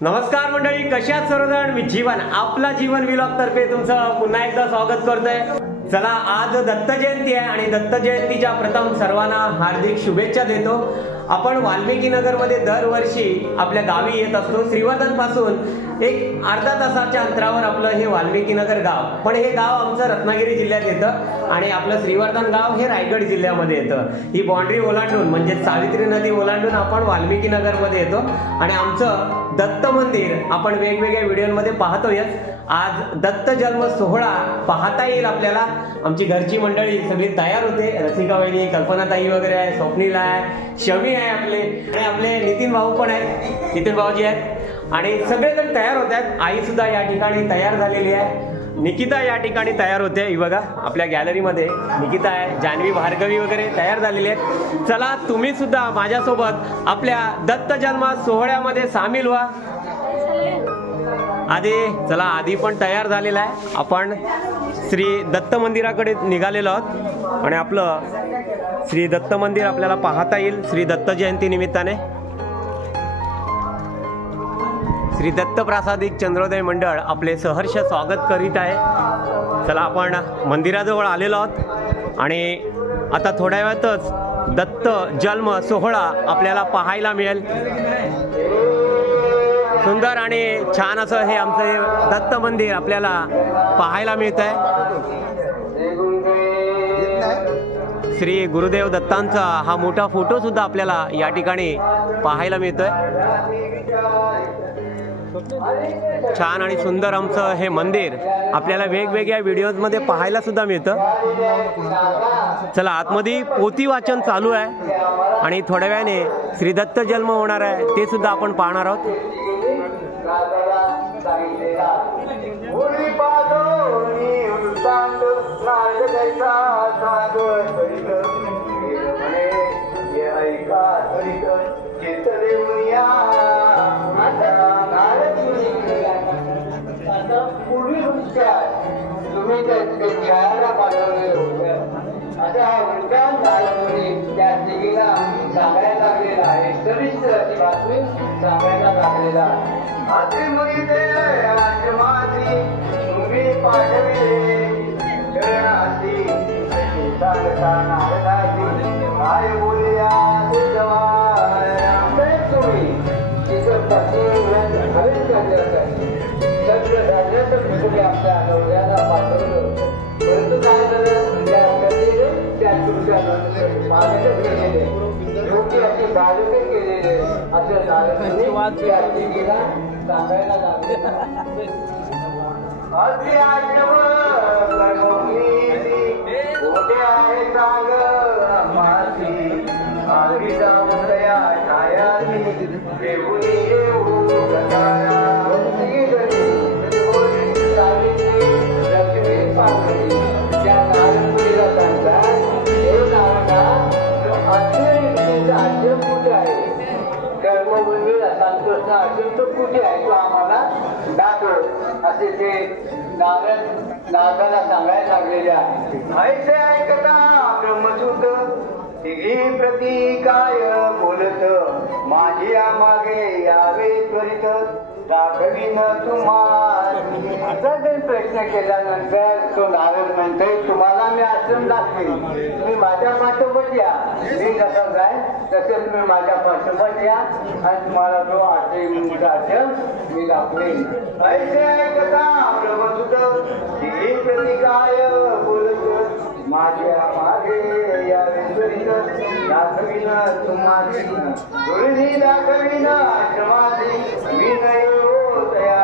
नमस्कार मंडळी, कशा सर्वजण? मी जीवन, आपला जीवन व्लॉग तर्फे तुमचं पुन्हा एकदा स्वागत करतोय। चला, आज दत्त जयंती आहे आणि दत्त जयंतीच्या प्रथम सर्वांना हार्दिक शुभेच्छा देतो। आपण वाल्मिकी नगर मध्ये दरवर्षी आपल्या गावी येत असतो। श्रीवर्धन पासून एक अर्धा तासाच्या अंतरावर आपलं हे वाल्मिकी नगर गाव, पण हे गाव आमचं रत्नागिरी जिल्ह्यात येतं आणि आपलं श्रीवर्धन गाव हे रायगड जिल्ह्यामध्ये येतं। ही बाउंड्री ओलांडून म्हणजे सावित्री नदी ओलांडून आपण वाल्मिकी नगर मध्ये येतो आणि आमचं दत्त मंदिर आपण वेगवेगळ्या व्हिडिओमध्ये पाहतोय। आज दत्त जन्म सोहळा पाहता येईल आपल्याला। आमची घरची मंडळी सगळी तयार होते। रसिका वहिनी, कल्पनाताई वगैरे आहे, स्वप्नील आहे, शमी आहे आपले, आणि आपले नितीन भाऊ पण आहेत, नितीन भाऊजी आहेत आणि सगळेजण तयार होत आहेत। आई सुद्धा या ठिकाणी तयार झालेली आहे। निकिता या ठिकाणी तयार होते। ही बघा आपल्या गॅलरीमध्ये निकिता आहे, जान्हवी, भार्गवी वगैरे तयार झालेली आहेत। चला, तुम्ही सुद्धा माझ्यासोबत आपल्या दत्त जन्म सोहळ्यामध्ये सामील व्हा। आधी पण तयार झालेला आहे। आपण श्री दत्त मंदिराकडे निघालेलो आहोत आणि आपलं श्री दत्त मंदिर आपल्याला पाहता येईल। श्री दत्त जयंती निमित्ताने श्री दत्त प्रासादिक चंद्रोदय मंडळ आपले सहर्ष स्वागत करीत आहे। चला, आपण मंदिराजवळ आलेलो आहोत आणि आता थोड्या वेळातच दत्त जन्म सोहळा आपल्याला पाहायला मिळेल। सुंदर आणि छान असं हे आमचं दत्त मंदिर आपल्याला पाहायला मिळत आहे। श्री गुरुदेव दत्तांचा हा मोठा फोटो सुद्धा आपल्याला या ठिकाणी पाहायला मिळतोय। छान आणि सुंदर आमचं हे मंदिर आपल्याला वेगवेगळ्या व्हिडिओज मध्ये पाहायला सुद्धा मिळतं। चला, आतमध्ये पोथी वाचन चालू आहे आणि थोड्या वेळाने श्री दत्त जन्म होणार आहे, ते सुद्धा आपण पाहणार आहोत। नागाला सांगायला लागलेले आहे। ऐकता ब्रह्मसूत तिघी प्रती काय बोलत, माझ्या मागे यावे त्वरित दाखवीन तुम्हाला। प्रश्न केल्यानंतर तो नारद म्हणतोय, तुम्हाला मी आश्रम दाखवेन, तुम्ही माझ्या पाठोपाठ या। मी जसं जाय तसे तुम्ही माझ्या पाठोपाठ या आणि तुम्हाला तो आश्रम मी दाखवेन। ऐसे ऐकता ब्रह्मसूत तिघी प्रती काय बोलत, माझ्या मागे यावे त्वरित दाखवीन तुम्हाला। गुरुजी दाखवीन आश्रमाची, मी नाही तया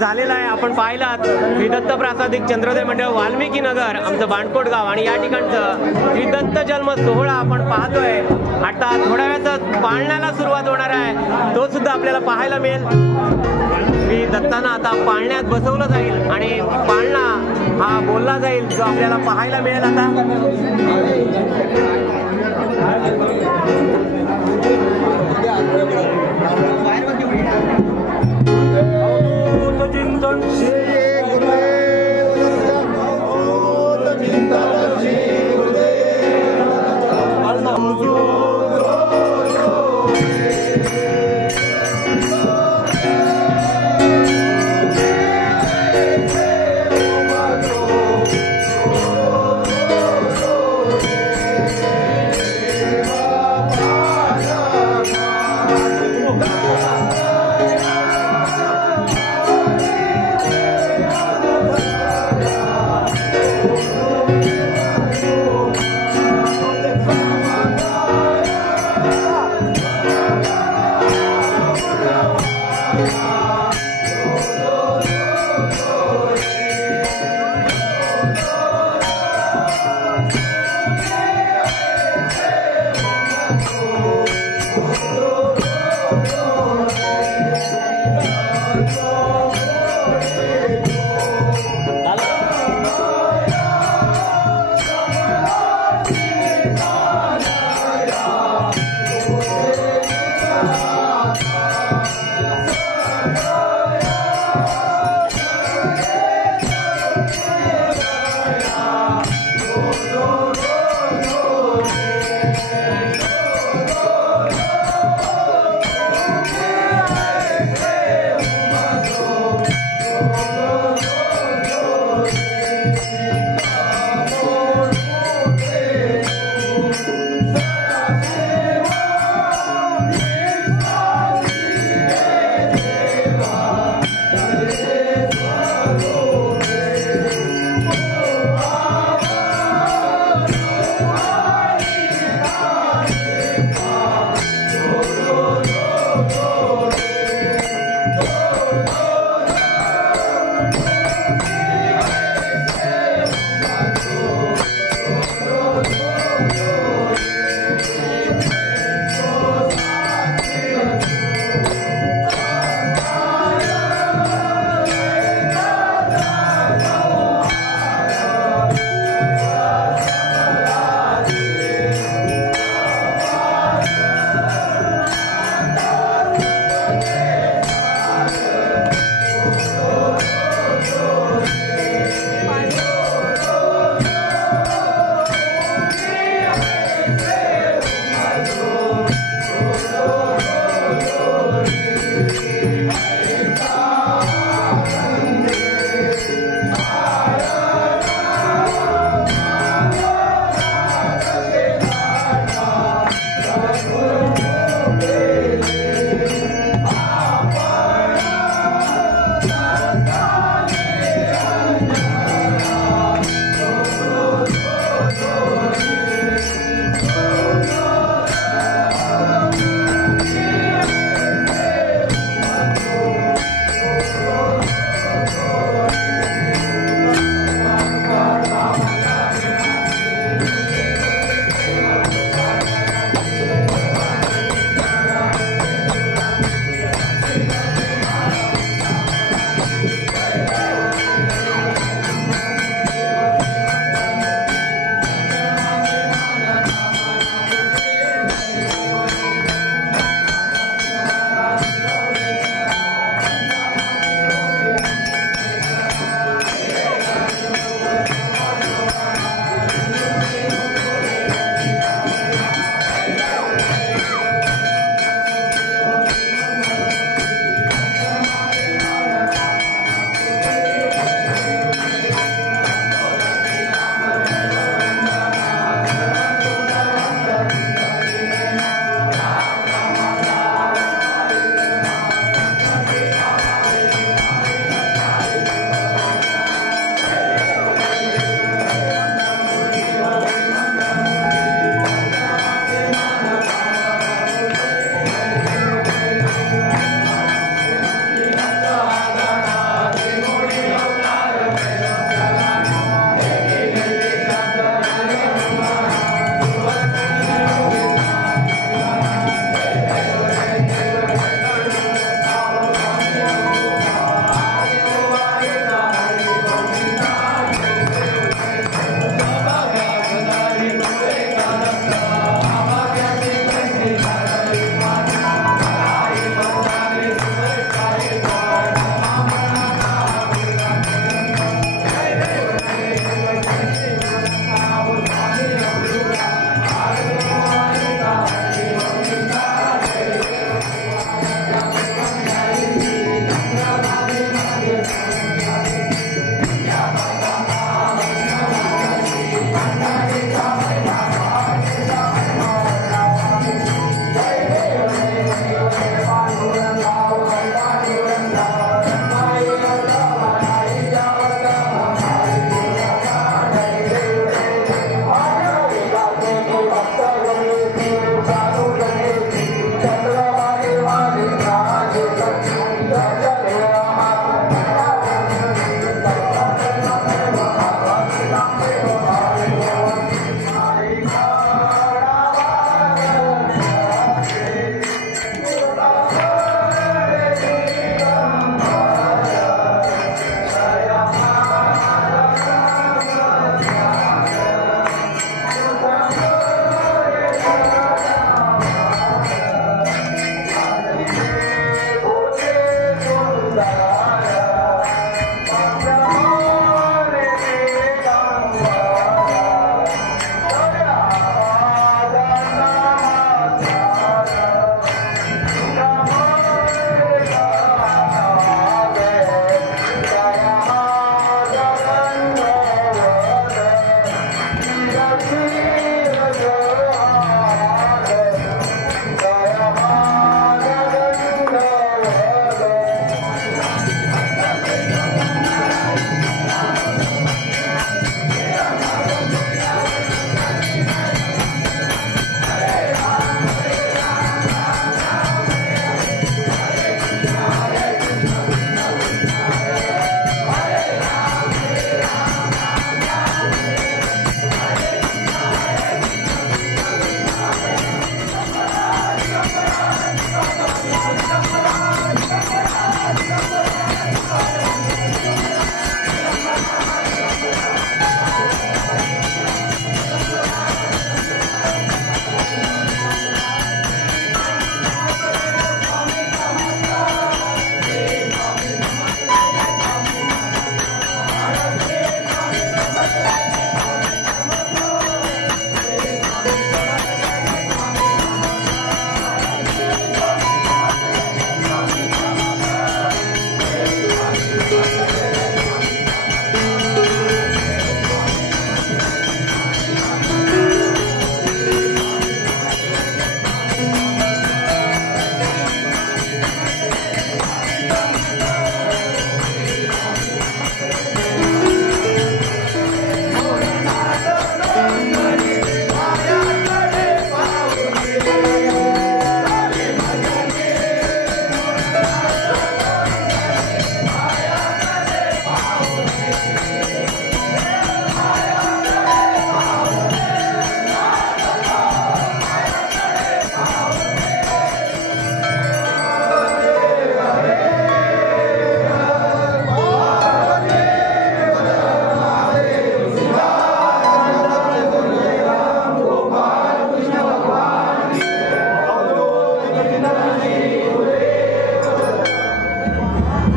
झालेला आहे. आपण पाहिलात श्री दत्त प्रासादिक चंद्रोदय मंडळ वाल्मिकी नगर आमचं बाणकोट गाव आणि या ठिकाणचं श्री दत्त जन्म सोहळा आपण पाहतोय. आता थोड्या वेळात पाळण्याला सुरुवात होणार आहे, तो सुद्धा आपल्याला पाहायला मिळेल. श्री दत्तांना आता पाळण्यात बसवलं जाईल आणि पाळणा हा बोलला जाईल, जो आपल्याला पाहायला मिळेल. आता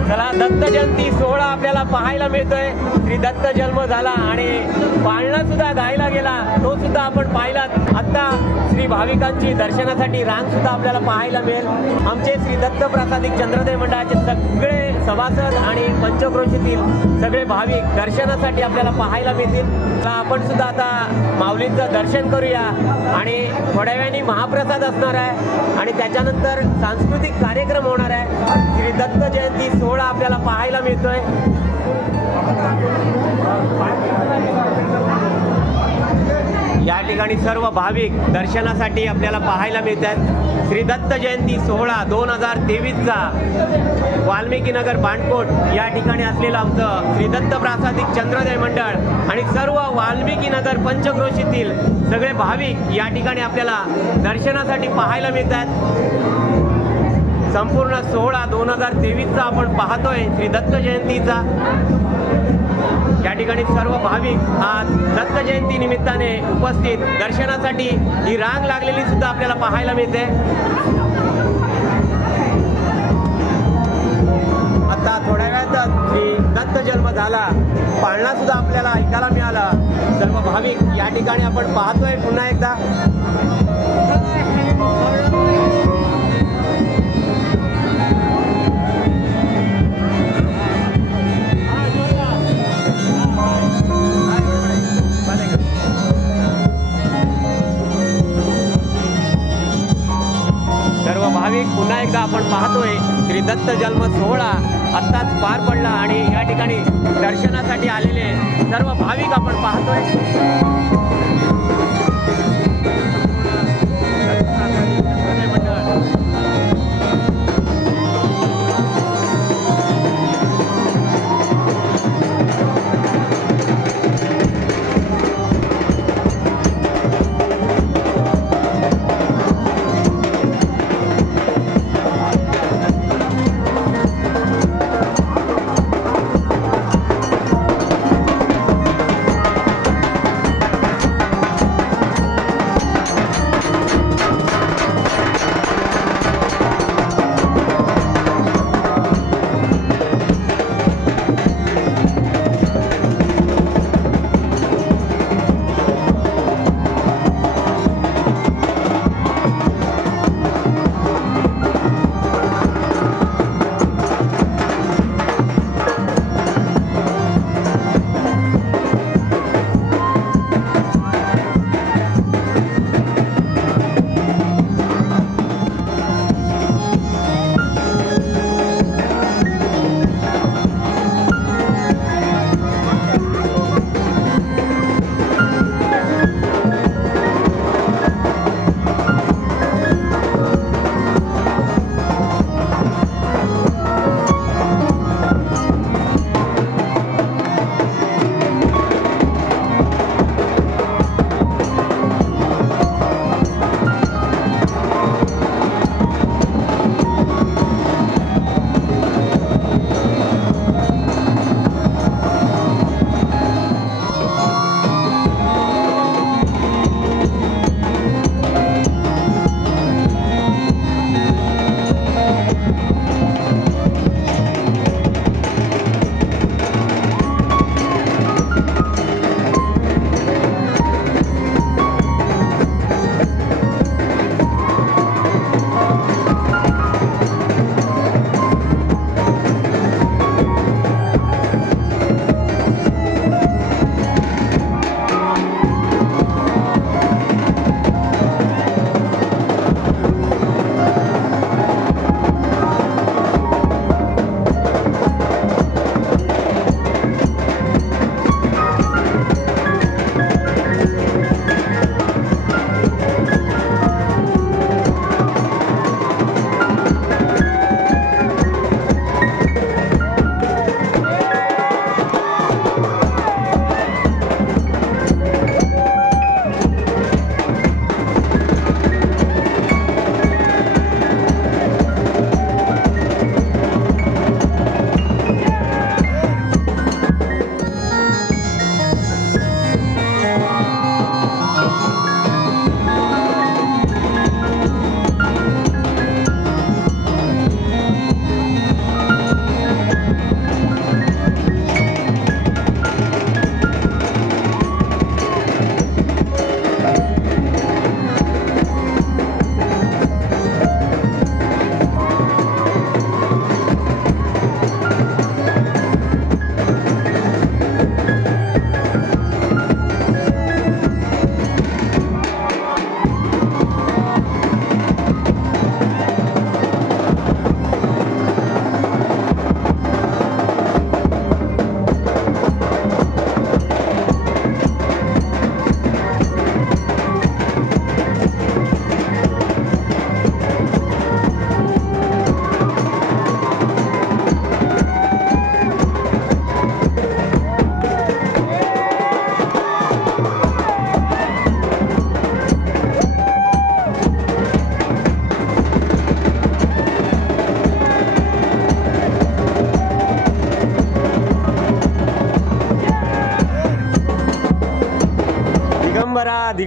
चला, दत्त जयंती सोहळा आपल्याला पाहायला मिळतोय. श्री दत्त जन्म झाला आणि पाळणा सुद्धा गायला गेला, तो सुद्धा आपण पाहिला. आता श्री भाविकांची दर्शनासाठी रांग सुद्धा आपल्याला पाहायला मिळेल. आमचे श्री दत्त प्रासादिक चंद्रोदय मंडळाचे सगळे सभासद आणि पंचक्रोशीतील सगळे भाविक दर्शनासाठी आपल्याला पाहायला मिळतील. आपण सुद्धा आता माऊलींचं दर्शन करूया आणि थोड्या वेळाने महाप्रसाद असणार आहे आणि त्याच्यानंतर सांस्कृतिक कार्यक्रम होणार आहे. श्री दत्त जयंती सोहळा आपल्याला पाहायला मिळतोय. या ठिकाणी सर्व भाविक दर्शनासाठी आपल्याला पाहायला मिळतात. श्री दत्त जयंती सोहळा 2023चा वाल्मिकी नगर बांडकोट या ठिकाणी असलेलं आमचं श्री दत्त प्रासादिक चंद्रोदय मंडळ आणि सर्व वाल्मिकी नगर पंचक्रोशीतील सगळे भाविक या ठिकाणी आपल्याला दर्शनासाठी पाहायला मिळतात. संपूर्ण सोहळा 2023चा आपण पाहतोय, श्री दत्त जयंतीचा. या ठिकाणी सर्व भाविक आज दत्त जयंती निमित्ताने उपस्थित दर्शनासाठी ही रांग लागलेली सुद्धा आपल्याला पाहायला मिळते. आता थोड्या वेळातच श्री दत्त जन्म झाला, पाळणा सुद्धा आपल्याला ऐकायला मिळाला. सर्व भाविक या ठिकाणी आपण पाहतोय पुन्हा एकदा. सर्व भाविक पुन्हा एकदा आपण पाहतोय, श्री दत्त जन्म सोहळा आत्ताच पार पडला आणि या ठिकाणी दर्शनासाठी आलेले सर्व भाविक आपण पाहतोय.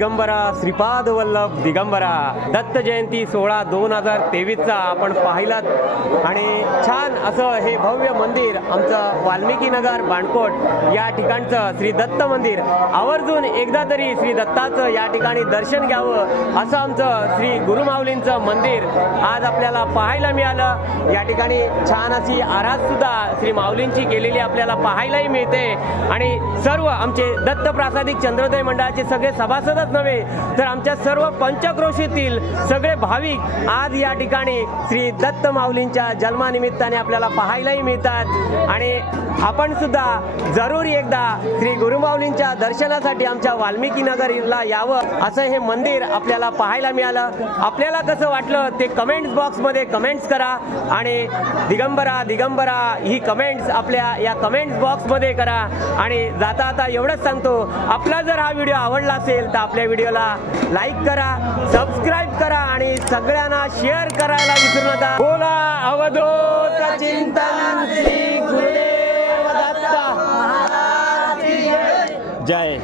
दिगंबरा श्रीपाद वल्लभ दिगंबरा दत्त जयंती सोहळा 2023चा आपण पाहिलात आणि छान असं हे भव्य मंदिर आमचं वाल्मिकी नगर बाणकोट या ठिकाणचं श्री दत्त मंदिर आवर्जून एकदा तरी श्री दत्ताचं या ठिकाणी दर्शन घ्यावं असं आमचं श्री गुरुमाऊलींचं मंदिर आज आपल्याला पाहायला मिळालं। या ठिकाणी छान अशी आराध सुद्धा श्री माऊलींची केलेली आपल्याला पाहायलाही मिळते आणि सर्व आमचे दत्त प्रासादिक चंद्रोदय मंडळाचे सगळे सभासदच नव्हे तर आमच्या सर्व पंचक्रोशीतील सगळे भाविक आज या ठिकाणी श्री दत्त माऊलींच्या जन्मानिमित्ताने आपल्याला पाहायलाही मिळतात आणि आपण सुद्धा जरूर एकदा श्री गुरुमाऊलींच्या दर्शनासाठी आमच्या वाल्मिकी नगरला यावं असं हे मंदिर आपल्याला पाहायला मिळालं। आपल्याला कसं वाटलं ते कमेंट्स बॉक्समध्ये कमेंट्स करा आणि दिगंबरा दिगंबरा ही कमेंट्स आपल्या या कमेंट्स बॉक्समध्ये करा आणि जाता आता एवढंच सांगतो, आपला जर हा व्हिडिओ आवडला असेल तर आपल्या व्हिडिओला लाईक करा, सबस्क्राईब करा आणि सगळ्यांना शेअर करायला विसरू नका। बोला अवधूत चिंतन श्री गुरुदेव दत्त महाराज की जय।